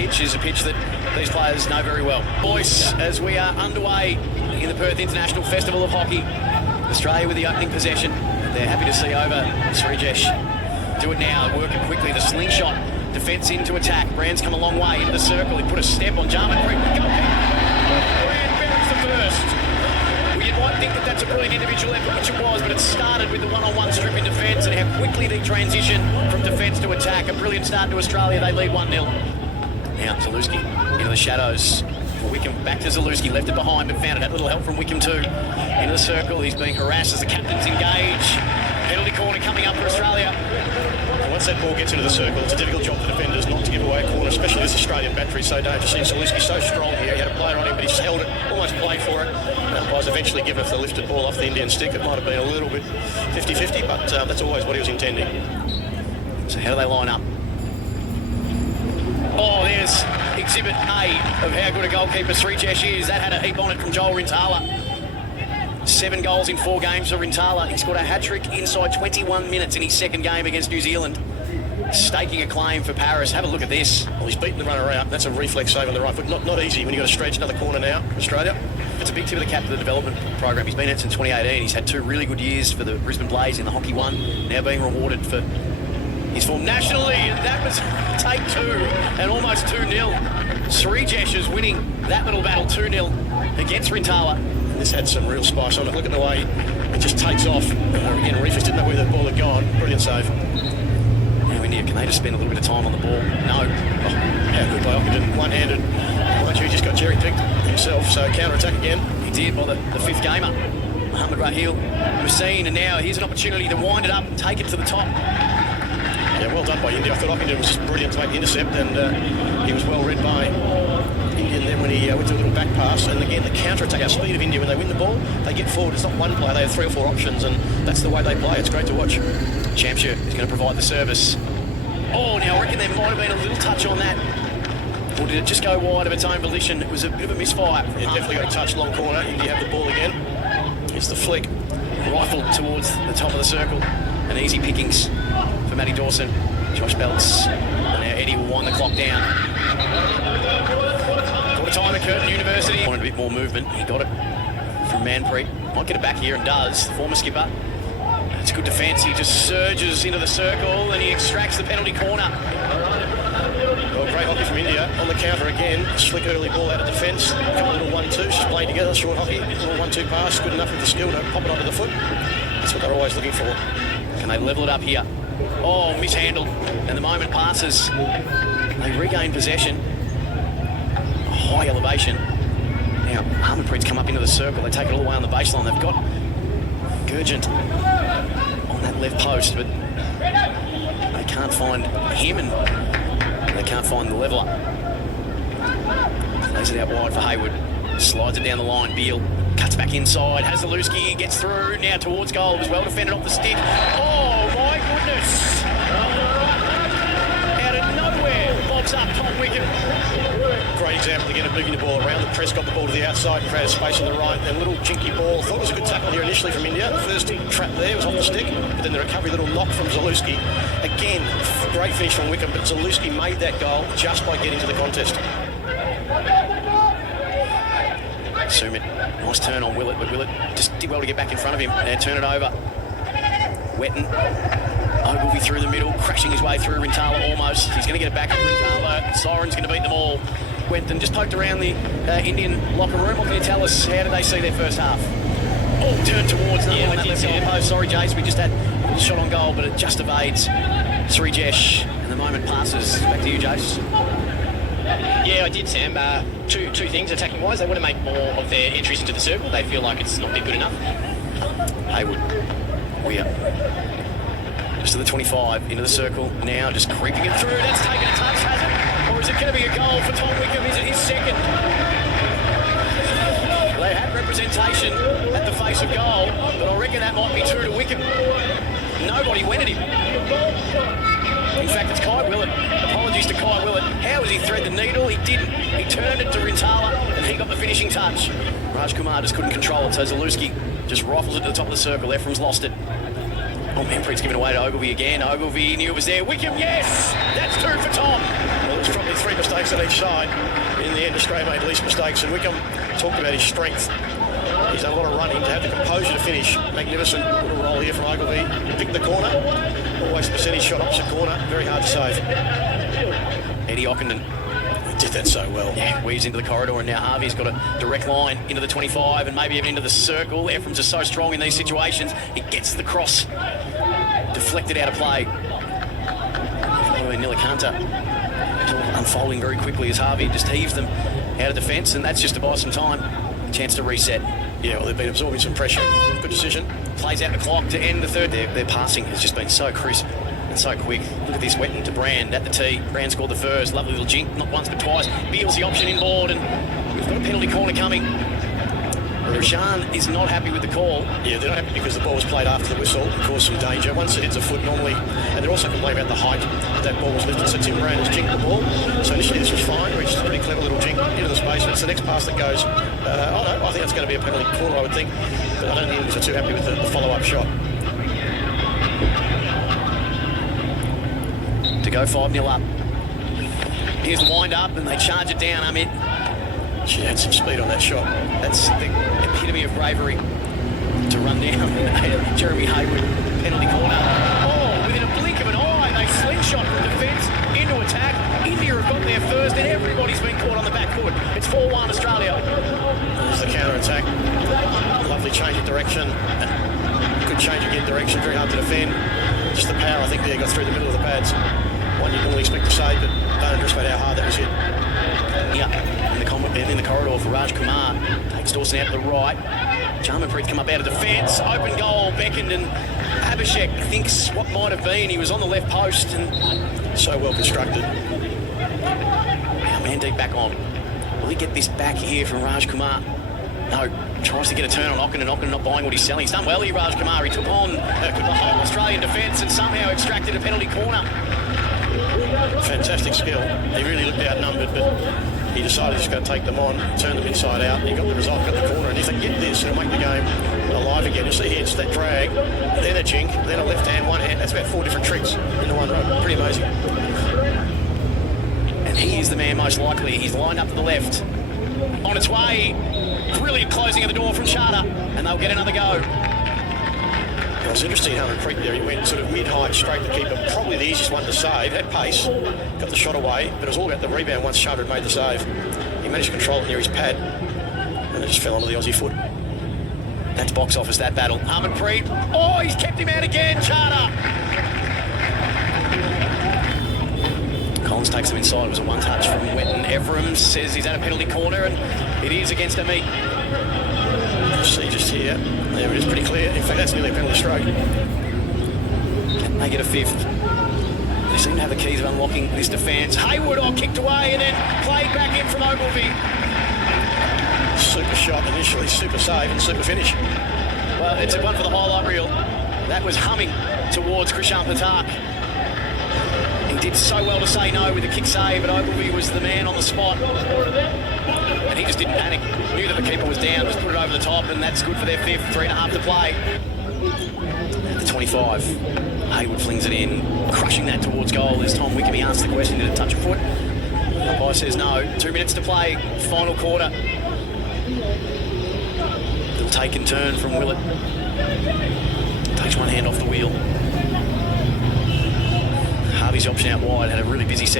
pitch is a pitch that these players know very well. Boys, as we are underway in the Perth International Festival of Hockey, Australia with the opening possession. They're happy to see over Srijesh. Do it now, working quickly, the slingshot, defence into attack. Brand's come a long way into the circle. He put a step on Jarmanpreet. Brand buries the first. Well, you might think that that's a brilliant individual effort, which it was, but it started with the one-on-one strip in defence and how quickly they transition from defence to attack. A brilliant start to Australia. They lead 1-0. Now Zalewski into the shadows. Wickham back to Zalewski, left it behind, but found it. Had a little help from Wickham too. Into the circle, he's being harassed as the captains engage. Penalty corner coming up for Australia. Once that ball gets into the circle, it's a difficult job for defenders not to give away a corner, especially this Australian battery so dangerous. Zalewski so strong here. He had a player on him, but he just held it, almost played for it. Umpires eventually given us the lifted ball off the Indian stick. It might have been a little bit 50-50, but that's always what he was intending. So how do they line up? Oh, there's exhibit A of how good a goalkeeper Srijesh is. That had a heap on it from Joel Rintala. 7 goals in 4 games for Rintala. He scored a hat-trick inside 21 minutes in his second game against New Zealand. Staking a claim for Paris. Have a look at this. Well, he's beaten the runner out. That's a reflex save on the right foot. Not easy when you've got to stretch another corner now, Australia. It's a big tip of the cap to the development program. He's been in it since 2018. He's had 2 really good years for the Brisbane Blaze in the Hockey One. Now being rewarded for his form nationally. And that was take 2 and almost 2-0. Srijesh is winning that little battle 2-0 against Rintala. This had some real spice on it. Look at the way it just takes off. Again, Reefers didn't know where the ball had gone. Brilliant save. Now India, can they just spend a little bit of time on the ball? No. Oh, how good by Ockenden. One-handed. Mind you, he just got cherry-picked himself, so counter-attack again. He did by the 5th gamer. Mohamed Raheel Hussein, and now here's an opportunity to wind it up and take it to the top. Yeah, well done by India. I thought Ockenden was just brilliant to make the intercept, and he was well read by Indian then when he went to a little back pass. And again, the counter-attack, the speed of India, when they win the ball, they get forward. It's not one player, they have 3 or 4 options, and that's the way they play. It's great to watch. Champshire is going to provide the service. Oh, now I reckon there might have been a little touch on that. Or did it just go wide of its own volition? It was a bit of a misfire. It definitely got a touch, long corner. India have the ball again. It's the flick. Rifled towards the top of the circle. And easy pickings for Matty Dawson. Josh Belts. And now Eddie will wind the clock down. Quarter time at Curtin University. Wanted a bit more movement. He got it from Manpreet. Might get it back here and does. The former skipper. It's good defence. He just surges into the circle and he extracts the penalty corner. Well, great hockey from India. On the counter again. Slick early ball out of defence. A couple of little 1-2s just playing together. Short hockey. A little 1-2 pass. Good enough with the skill to pop it onto the foot. That's what they're always looking for. Can they level it up here? Oh, mishandled. And the moment passes. They regain possession. A high elevation. Now, Harmanpreet's come up into the circle. They take it all the way on the baseline. They've got Gurgent on that left post, but they can't find him and they can't find the leveller. Lays it out wide for Hayward. Slides it down the line. Beale cuts back inside. Has Zalewski, gets through. Now towards goal. It was well defended off the stick. Oh, my goodness. Out of nowhere, lobs up Tom Wickham. Great example again of moving the ball around. The press got the ball to the outside and created space on the right. And a little chinky ball. Thought it was a good tackle here initially from India. The first trap there was off the stick, but then the recovery, little knock from Zalewski. Again, great finish from Wickham, but Zalewski made that goal just by getting to the contest. Sumit, nice turn on Willett, but Willett just did well to get back in front of him. Now turn it over. Wetton. Ogilvie through the middle, crashing his way through Rintala almost. He's going to get it back at Rintala. Siren's going to beat them all. Wetton just poked around the Indian locker room. What can you tell us? How did they see their first half? Oh, turned towards them on that left side post. Sorry, Jace, we just had a little shot on goal, but it just evades Srijesh. And the moment passes. Back to you, Jace. Yeah, I did, Sam. Two things attacking-wise. They want to make more of their entries into the circle. They feel like it's not been good enough. Hayward. Weir. Just to the 25, into the circle. Now just creeping it through. That's taken a touch, has it? Or is it going to be a goal for Tom Wickham? Is it his second? They had representation at the face of goal, but I reckon that might be true to Wickham. Nobody went at him. In fact, it's Kai Willett. Apologies to Kai Willett. How does he thread the needle? He didn't. He turned it to Rintala, and he got the finishing touch. Raj Kumar just couldn't control it, so Zalewski just rifles it to the top of the circle. Ephraim's lost it. Oh, Manpreet's given away to Ogilvie again. Ogilvie knew it was there. Wickham, yes! That's 2 for Tom. Well, There's probably 3 mistakes on each side. In the end, Australia made least mistakes, and Wickham talked about his strength. He's done a lot of running to have the composure to finish. Magnificent little roll here from Ogilvie. Picked the corner. Always a percentage shot opposite corner. Very hard to save. Eddie Ockenden Did that so well. yeah, weaves into the corridor, and now Harvey's got a direct line into the 25 and maybe even into the circle. Ephraim's are so strong in these situations. He gets the cross deflected out of play. Nilikanta unfolding very quickly as Harvey just heaves them out of defence, and that's just to buy some time. A chance to reset. Yeah, well, they've been absorbing some pressure. Good decision. Plays out the clock to end the third. Their passing has just been so crisp and so quick. Look at this, Wetton to Brand at the tee. Brand scored the first. Lovely little jink, not once but twice. Beals the option inboard, and we've got a penalty corner coming. Rashan is not happy with the call. Yeah, they're not happy because the ball was played after the whistle and caused some danger. Once it hits a foot normally, and they're also complaining about the height that ball was lifted. So Tim Brand has jinked the ball. So initially this was fine, which is a pretty clever little jink into the space. But it's the next pass that goes, oh no, I think it's going to be a penalty corner, I would think. But I don't think the Indians are too happy with the follow-up shot. To go 5-0 up. Here's the wind up, and they charge it down. Amit. She had some speed on that shot. That's the epitome of bravery to run down Jeremy Hayward. Penalty corner. Oh, within a blink of an eye, they slingshot from defence into attack. India have got there first, and everybody's been caught on the back foot. It's 4-1 Australia. There's the counter-attack. Lovely change of direction. Good change again direction. Very hard to defend. Just the power, I think, there got through the middle of the pads. One you normally expect to save, but don't underestimate how hard that was hit. Yeah, in the corridor for Raj Kumar. Takes Dawson out to the right. Jarmanpreet come up out of defence. Open goal, beckoned, and Abhishek thinks what might have been. He was on the left post, and So well constructed. now Mandeep back on. Will he get this back here from Raj Kumar? No. Tries to get a turn on Ockenden. Ockenden not buying what he's selling. He's done well here, Raj Kumar. He took on the whole Australian defence and somehow extracted a penalty corner. Fantastic skill. He really looked outnumbered, but he decided he's going to take them on, turn them inside out. He got the result, got the corner, and if they get this, it'll make the game alive again. You'll see here, it's that drag, then a jink, then a left hand, one hand. That's about 4 different tricks in the one run. Pretty amazing. And he is the man most likely. He's lined up to the left. On its way. Brilliant closing of the door from Charter, and they'll get another go. It was interesting how Harmanpreet there, he went sort of mid-height straight to keeper, probably the easiest one to save, had pace, got the shot away, but it was all about the rebound once Charter had made the save. He managed to control it near his pad, and it just fell onto the Aussie foot. That's box office, that battle. Harmanpreet. Oh, he's kept him out again, Charter. Collins takes him inside. It was a one-touch from Wetton. Ephraim says he's at a penalty corner, and it is against Amit. You see just here, there it is, pretty clear. In fact, that's nearly a penalty stroke. Can they get a fifth? They seem to have the keys of unlocking this defence. Hayward, kicked away and then played back in from Ogilvie. Super shot initially, super save and super finish. Well, it's a one for the highlight reel. That was humming towards Krishan Patak. He did so well to say no with the kick save, but Ogilvie was the man on the spot. And he just didn't panic. Knew that the keeper was down, just put it over the top, and that's good for their fifth. 3.5 to play. At the 25, Hayward flings it in, crushing that towards goal. As Tom Wickham, he asks the question, did it touch a foot? The umpire says no. 2 minutes to play, final quarter. Little take and turn from Willett. Takes one hand off the wheel. Harvey's option out wide, had a really busy second.